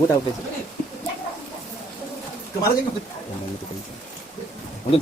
હું તો આવતે છે તમારે જઈને મને તો કહી હું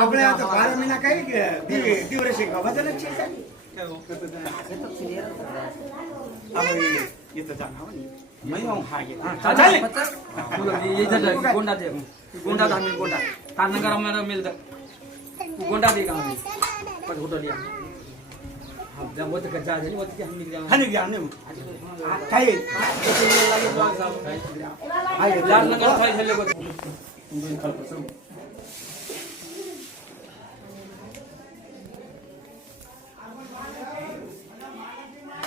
આપણે આ તો 12 મહિના કઈ કે દિવસ વજન જ છે ये तो जाना हो नहीं मैं हूं हागे हां चल ये इधर गोंडा दे गोंडा धाम में गोंडा तानगर में मिलता गोंडा दे कहां पर होटल लिया हम जब वो तक जा रहे वो तक हम निकल हन गया ने काय हाय लाल नगर थाई छले को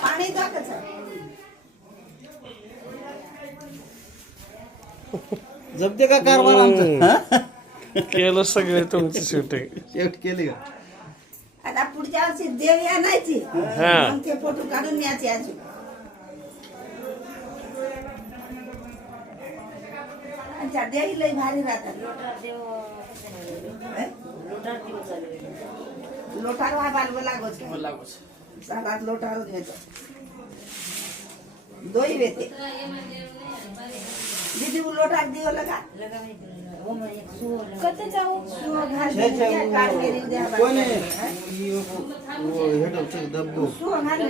पाणी टाकायचं जमते का कारभार आमचं केलं सगळे तुमची शूटिंग शेवट केली का आता पुढच्या वर्षी देव आणायची मग ते फोटो काढून न्यायचे अजून अच्छा देवी लई भारी राहतात लोटार वा बालव लागोच सालात लोटारच येतो दोई वेते दीदी वो लोटार दियो लगा कत जाऊ सुओ घाल दे काट के दे कोण आहे? वो हेड ऑफ दब्बू सुओ घाल